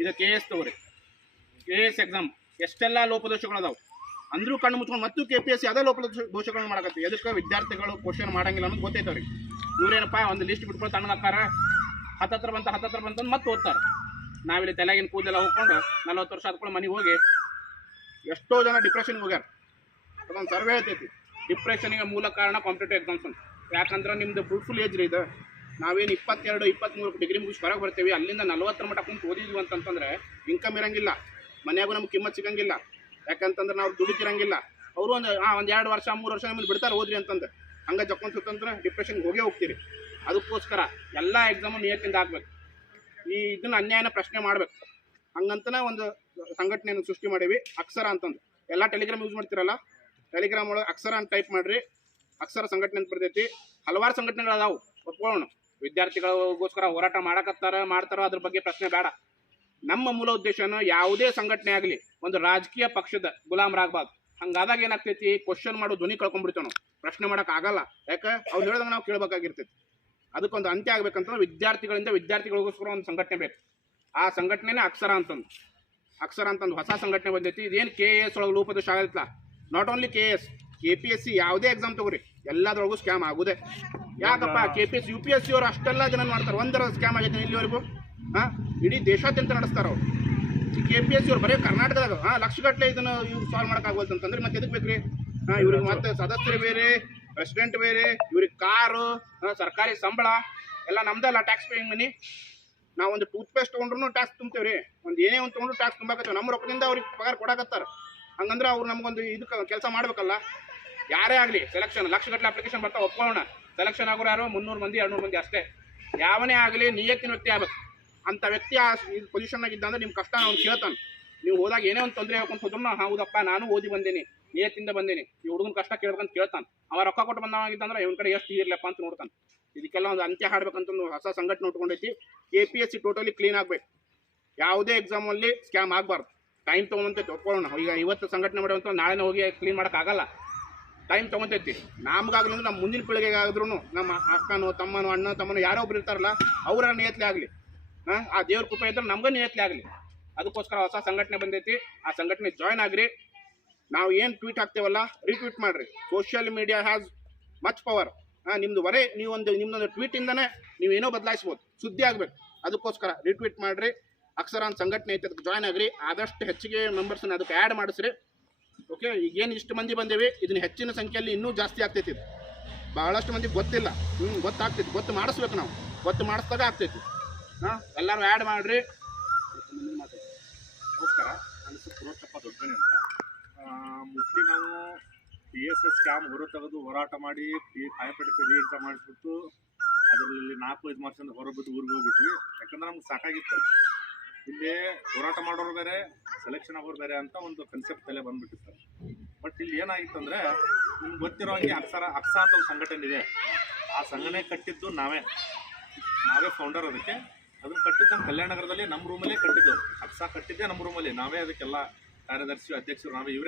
ಇದು K S ತಗೋರಿ. K S exam ಎಷ್ಟೆಲ್ಲ ಲೋಪದೋಷಗಳು ಅದಾವೆ? ಅಂದ್ರೂ ಕಣ್ಣು ಮುಚ್ಕೊಂಡು ಮತ್ತು ಕೆ ಪಿ ಎಸ್ ಸಿ ಅದೇ ಲೋಪದೋಷ ದೋಷಗಳನ್ನ ಮಾಡಕತ್ತಿ. ಎದಕ್ಕೆ ವಿದ್ಯಾರ್ಥಿಗಳು ಕ್ವಶನ್ ಮಾಡಂಗಿಲ್ಲ ಅನ್ನೋದು ಗೊತ್ತೈತವ್ರಿ. ಇವರೇನಪ್ಪ, ಒಂದು ಲಿಸ್ಟ್ ಬಿಟ್ಕೊಂಡು ತಣ್ಣಗಾಕಾರ ಹತ್ತತ್ರ ಬಂತ, ಹತ್ತತ್ರ ಬಂತಂದು ಮತ್ತೆ ಓದ್ತಾರೆ. ನಾವಿಲ್ಲಿ ತಲೆಗಿನ ಕೂದಲೆಲ್ಲ ಹೋಗ್ಕೊಂಡು ನಲ್ವತ್ತು ವರ್ಷ ಆದ್ಕೊಂಡು ಮನೆಗೆ ಹೋಗಿ ಎಷ್ಟೋ ಜನ ಡಿಪ್ರೆಷನ್ಗೆ ಹೋಗ್ಯಾರ. ಅದೊಂದು ಸರ್ವೇ ಹೇಳ್ತೈತಿ ಡಿಪ್ರೆಷನ್ಗೆ ಮೂಲ ಕಾರಣ ಕಾಂಪಿಟೇಟಿವ್ ಎಕ್ಸಾಮ್ಸ್ ಯಾಕಂದ್ರೆ ನಿಮ್ದು ಫ್ರೂಟ್ಫುಲ್ ಏಜ್ ರೀ ಇದು. ನಾವೇನು ಇಪ್ಪತ್ತೆರಡು ಇಪ್ಪತ್ತ್ಮೂರು ಡಿಗ್ರಿ ಮುಗಿಸಿ ಹೊರಗೆ ಬರ್ತೀವಿ, ಅಲ್ಲಿಂದ ನಲ್ವತ್ತರ ಮಟ್ಟ ಕುಂತು ಓದಿದ್ವಿ ಅಂತಂತಂದ್ರೆ ಇನ್ಕಮ್ ಇರಂಗಿಲ್ಲ. ಮನೆಯಾಗೂ ನಮ್ಗೆ ಕಿಮ್ಮತ್ ಸಿಗಂಗಿಲ್ಲ. ಯಾಕಂತಂದ್ರೆ ನಾವು ದುಡಿತಿರಂಗಿಲ್ಲ. ಅವರು ಒಂದು ಹಾಂ ಒಂದು ಎರಡು ವರ್ಷ, ಮೂರು ವರ್ಷ ನಿಮ್ಮಲ್ಲಿ ಬಿಡ್ತಾರೆ ಓದ್ರಿ ಅಂತಂದ್ರೆ. ಹಂಗೆ ಜಕ್ಕೊಂತಂದ್ರೆ ಡಿಪ್ರೆಷನ್ಗೆ ಹೋಗೇ ಹೋಗ್ತೀರಿ. ಅದಕ್ಕೋಸ್ಕರ ಎಲ್ಲ ಎಕ್ಸಾಮು ನಿಯತ್ತಿಂದ ಆಗ್ಬೇಕು. ಈ ಇದನ್ನ ಅನ್ಯಾಯನ ಪ್ರಶ್ನೆ ಮಾಡ್ಬೇಕು. ಹಂಗಂತನೇ ಒಂದು ಸಂಘಟನೆಯನ್ನು ಸೃಷ್ಟಿ ಮಾಡೀವಿ, ಅಕ್ಷರ ಅಂತಂದು. ಎಲ್ಲ ಟೆಲಿಗ್ರಾಮ್ ಯೂಸ್ ಮಾಡ್ತಿರಲ್ಲ? ಟೆಲಿಗ್ರಾಮ್ ಒಳಗೆ ಅಕ್ಷರ ಅಂತ ಟೈಪ್ ಮಾಡ್ರಿ. ಅಕ್ಷರ ಸಂಘಟನೆ ಅಂತ ಬರ್ತೈತಿ. ಹಲವಾರು ಸಂಘಟನೆಗಳು ಅದಾವು. ಒಪ್ಕೊಳ್ಳೋಣ. ವಿದ್ಯಾರ್ಥಿಗಳಿಗೋಸ್ಕರ ಹೋರಾಟ ಮಾಡಕತ್ತಾರ, ಮಾಡ್ತಾರ ಅದ್ರ ಬಗ್ಗೆ ಪ್ರಶ್ನೆ ಬೇಡ. ನಮ್ಮ ಮೂಲ ಉದ್ದೇಶನ ಯಾವುದೇ ಸಂಘಟನೆ ಆಗಲಿ, ಒಂದು ರಾಜಕೀಯ ಪಕ್ಷದ ಗುಲಾಮರಾಗಬಾರ್ದು ಹಂಗಾದಾಗ ಏನಾಗ್ತೈತಿ? ಕ್ವಶನ್ ಮಾಡೋ, ಧ್ವನಿ ಕಳ್ಕೊಂಡ್ಬಿಡ್ತೇವೆ ನಾವು. ಪ್ರಶ್ನೆ ಮಾಡಕ್ ಆಗಲ್ಲ. ಯಾಕೆ? ಅವ್ರು ಹೇಳಿದಾಗ ನಾವು ಕೇಳಬೇಕಾಗಿರ್ತೈತಿ. ಅದಕ್ಕೊಂದು ಅಂತ್ಯ ಆಗ್ಬೇಕಂತಂದ್ರೆ ವಿದ್ಯಾರ್ಥಿಗಳಿಂದ ವಿದ್ಯಾರ್ಥಿಗಳಿಗೋಸ್ಕರ ಒಂದು ಸಂಘಟನೆ ಬೇಕು. ಆ ಸಂಘಟನೆನೇ ಅಕ್ಷರ ಅಂತಂದು. ಅಕ್ಷರ ಅಂತಂದು ಹೊಸ ಸಂಘಟನೆ ಬಂದೈತಿ. ಇದೇನು ಕೆ ಎ ಎಸ್ ಒಳಗೆ ರೂಪದ ಆಗೈತಲ್ಲ not only K A S K P S C ಯಾವುದೇ ಎಕ್ಸಾಮ್ ತಗೋರಿ ಎಲ್ಲದ್ರೊಳಗೂ ಸ್ಕ್ಯಾಮ್ ಆಗುದೆ. ಯಾಕಪ್ಪ K P S U P S C ಅವರು ಅಷ್ಟೆಲ್ಲ ಜನ ಮಾಡ್ತಾರೆ ಒಂದರ ಸ್ಕ್ಯಾಮ್ ಆಗೈತೆ ಇಲ್ಲಿವರೆಗೂ. ಹಾಂ ಇಡೀ ದೇಶಾದ್ಯಂತ ನಡೆಸ್ತಾರೆ ಅವ್ರು. ಈ ಕೆ ಪಿ ಎಸ್ ಸಿ ಅವ್ರು ಬರೀ ಕರ್ನಾಟಕದಾಗ ಹಾಂ ಲಕ್ಷಗಟ್ಟಲೆ ಇದನ್ನು ಇವ್ರು ಸಾಲ್ವ್ ಮಾಡೋಕ್ಕಾಗೋಲ್ತು ಅಂತಂದ್ರೆ ಮತ್ತೆ ಎದಕ್ಕೆ ಬೇಕ್ರಿ? ಹಾಂ ಇವ್ರಿಗೆ ಮತ್ತೆ ಸದಸ್ಯರು ಬೇರೆ ಪ್ರೆಸಿಡೆಂಟ್ ಬೇರೆ ಇವ್ರಿಗೆ ಕಾರು ಸರ್ಕಾರಿ ಸಂಬಳ ಎಲ್ಲ ನಮ್ದಲ್ಲ ಟ್ಯಾಕ್ಸ್ ಪೇಯಿಂಗ್ ಮನಿ ನಾವು ಒಂದು ಟೂತ್ ಪೇಸ್ಟ್ ತೊಗೊಂಡ್ರು ಟ್ಯಾಕ್ಸ್ ತುಂಬ್ತೇವ್ರಿ. ಒಂದು ಏನೇ ಒಂದು ತೊಗೊಂಡ್ರು ಟ್ಯಾಕ್ಸ್ ತುಂಬಾಕತ್ತೇವೆ ನಮ್ಮ ರೊಕ್ಕದಿಂದ ಅವ್ರಿಗೆ ಪಗಾರ ಕೊಡಕತ್ತಾರ. ಹಂಗಂದ್ರೆ ಅವ್ರು ನಮಗೊಂದು ಇದಕ್ಕೆ ಕೆಲಸ ಮಾಡ್ಬೇಕಲ್ಲ? ಯಾರೇ ಆಗಲಿ ಸೆಲೆಕ್ಷನ್ ಲಕ್ಷಗಟ್ಟಲೆ ಅಪ್ಲಿಕೇಶನ್ ಬರ್ತಾ ಒಪ್ಕೊಳ್ಳೋಣ. ಸೆಲೆಕ್ಷನ್ ಆಗೋರು ಯಾರು? ಮುನ್ನೂರು ಮಂದಿ, ಎರಡ್ನೂರು ಮಂದಿ ಅಷ್ಟೇ. ಯಾವನೇ ಆಗಲಿ, ನಿಯತ್ತಿನ ವ್ಯಕ್ತಿ ಆಗ್ಬೇಕು. ಅಂತ ವ್ಯಕ್ತಿ ಆ ಪೊಸಿಷನ್ನಾಗಿದ್ದ ಇದ್ದಂದ್ರೆ ನಿಮ್ಮ ಕಷ್ಟ, ಅವ್ನು ಕೇಳ್ತಾನೆ. ನೀವು ಹೋದಾಗ ಏನೇ ಒಂದು ತೊಂದರೆ ಹೇಳ್ಕೊಂಡು ಹೋದ್ರು ಹೌದಪ್ಪ, ನಾನು ಓದಿ ಬಂದೇನೆ, ನಿಯತ್ತಿಂದ ಬಂದೇನಿ. ಈ ಹುಡುಗನ ಕಷ್ಟ ಕೇಳ್ಬೇಕಂತ ಕೇಳ್ತಾನೆ. ಅವ ರೊಕ್ಕ ಕೊಟ್ಟು ಬಂದವಾಗಿದ್ದಂದ್ರೆ ಇವನ ಕಡೆ ಎಷ್ಟು ಇರ್ಲಪ್ಪ ಅಂತ ನೋಡ್ತಾನೆ. ಇದಕ್ಕೆಲ್ಲ ಒಂದು ಅಂತ್ಯ ಹಾಡ್ಬೇಕಂತ ಒಂದು ಹೊಸ ಸಂಘಟನೆ ಉಟ್ಕೊಂಡೈತಿ. A P S C totally clean ಆಗ್ಬೇಕು. ಯಾವುದೇ ಎಕ್ಸಾಮಲ್ಲಿ ಸ್ಕ್ಯಾಮ್ ಆಗಬಾರ್ದು. ಟೈಮ್ ತೊಗೊಂತೈತಿ ತೊಗೊಳ್ಳೋಣ ಈಗ ಇವತ್ತು ಸಂಘಟನೆ ಮಾಡುವಂಥ ನಾಳೆನೇ ಹೋಗಿ ಕ್ಲೀನ್ ಮಾಡೋಕ್ಕಾಗಲ್ಲ. ಟೈಮ್ ತೊಗೊಂತೈತಿ ನಮ್ಗಾಗ್ಲೂ ನಮ್ಮ ಮುಂದಿನ ಪೀಳಿಗೆಗೆ ಆದ್ರೂ ನಮ್ಮ ಅಕ್ಕನೋ, ತಮ್ಮನೋ ಅಣ್ಣ ತಮ್ಮನೋ ಯಾರೋ ಒಬ್ರು ಇರ್ತಾರಲ್ಲ, ಅವರ ನಿಯತ್ಲೆ ಆಗಲಿ. ಹಾಂ, ಆ ದೇವ್ರ ಕೃಪೆ ಇದ್ರೆ ನಮ್ಗೆ ನಿಯತ್ಲೆ ಆಗಲಿ. ಅದಕ್ಕೋಸ್ಕರ ಹೊಸ ಸಂಘಟನೆ ಬಂದೈತಿ. ಆ ಸಂಘಟನೆ ಜಾಯ್ನ್ ಆಗ್ರಿ. ನಾವು ಏನು ಟ್ವೀಟ್ ಹಾಕ್ತೇವಲ್ಲ ರೀಟ್ವೀಟ್ ಮಾಡ್ರಿ. Social media has much power ಹಾಂ, ನಿಮ್ದು ವರೆ, ನೀವೊಂದು ನಿಮ್ಮದೊಂದು ಟ್ವೀಟಿಂದನೇ ಏನೋ ಬದಲಾಯಿಸ್ಬೋದು. ಸುದ್ದಿ ಆಗಬೇಕು. ಅದಕ್ಕೋಸ್ಕರ ರೀಟ್ವೀಟ್ ಮಾಡ್ರಿ. ಅಕ್ಷರ ಅಂತ ಸಂಘಟನೆ ಐತೆ, ಅದಕ್ಕೆ ಜಾಯ್ನ್ ಆಗ್ರಿ. ಆದಷ್ಟು ಹೆಚ್ಚಿಗೆ ಮೆಂಬರ್ಸನ್ನ ಅದಕ್ಕೆ ಆ್ಯಡ್ ಮಾಡಿಸ್ರಿ. ಓಕೆ ಈಗೇನು ಇಷ್ಟು ಮಂದಿ ಬಂದೇವಿ, ಇದನ್ನ ಹೆಚ್ಚಿನ ಸಂಖ್ಯೆಯಲ್ಲಿ ಇನ್ನೂ ಜಾಸ್ತಿ ಆಗ್ತೈತಿ ಇದು. ಬಹಳಷ್ಟು ಮಂದಿ ಗೊತ್ತಿಲ್ಲ. ಹ್ಞೂ ಗೊತ್ತಾಗ್ತೈತಿ. ಗೊತ್ತು ಮಾಡಿಸ್ಬೇಕು ನಾವು. ಗೊತ್ತು ಮಾಡಿಸ್ದಾಗ ಆಗ್ತೈತಿ. ಹಾಂ? ಎಲ್ಲರೂ ಆ್ಯಡ್ ಮಾಡಿರಿ. ನಮಸ್ಕಾರ. ನನ್ನ ಹೆಸರು ದೊಡ್ಡನೆ ಅಂತ. ಮೋಸ್ಟ್ಲಿ ನಾವು ಪಿ ಎಸ್ ಎಸ್ ಕ್ಯಾಮ್ ಹೊರ ತೆಗೆದು ಹೋರಾಟ ಮಾಡಿ, ಪಿ ಕಾಯಪಟ್ಟೆ ರೀ ಮಾಡಿಸ್ಬಿಟ್ಟು, ಅದರಲ್ಲಿ ನಾಲ್ಕು ಐದು ಮಾರ್ಕ್ಸಿಂದ ಹೊರಬಿಟ್ಟು ಊರಿಗೆ ಹೋಗ್ಬಿಟ್ವಿ. ಯಾಕಂದ್ರೆ ನಮ್ಗೆ ಸಾಕಾಗಿತ್ತು. ಇಲ್ಲಿ ಹೋರಾಟ ಮಾಡೋರು ಬೇರೆ ಸೆಲೆಕ್ಷನ್ ಆಗೋರು ಬೇರೆ ಅಂತ ಒಂದು ಕನ್ಸೆಪ್ಟ್ ತಲೆ ಬಂದ್ಬಿಟ್ಟು ಸರ್. ಬಟ್ ಇಲ್ಲಿ ಏನಾಗಿತ್ತು ಅಂದರೆ, ನಿಮ್ಗೆ ಗೊತ್ತಿರೋ ಹಂಗೆ ಅಕ್ಷರ ಅಕ್ಷ ಅಂತ ಒಂದು ಸಂಘಟನೆ ಇದೆ. ಆ ಸಂಘಟನೆ ಕಟ್ಟಿದ್ದು ನಾವೇ. ನಾವೇ ಫೌಂಡರ್ ಅದಕ್ಕೆ. ಅದನ್ನ ಕಟ್ಟಿದ್ದು ನಮ್ಮ ಕಲ್ಯಾಣ ನಗರದಲ್ಲಿ ನಮ್ಮ ರೂಮಲ್ಲೇ ಕಟ್ಟಿದ್ದು. ಅಕ್ಷ ಕಟ್ಟಿದ್ದೆ ನಮ್ಮ ರೂಮಲ್ಲಿ ನಾವೇ ಅದಕ್ಕೆಲ್ಲ ಕಾರ್ಯದರ್ಶಿ, ಅಧ್ಯಕ್ಷರು, ನಾವೇ ಇವರೇ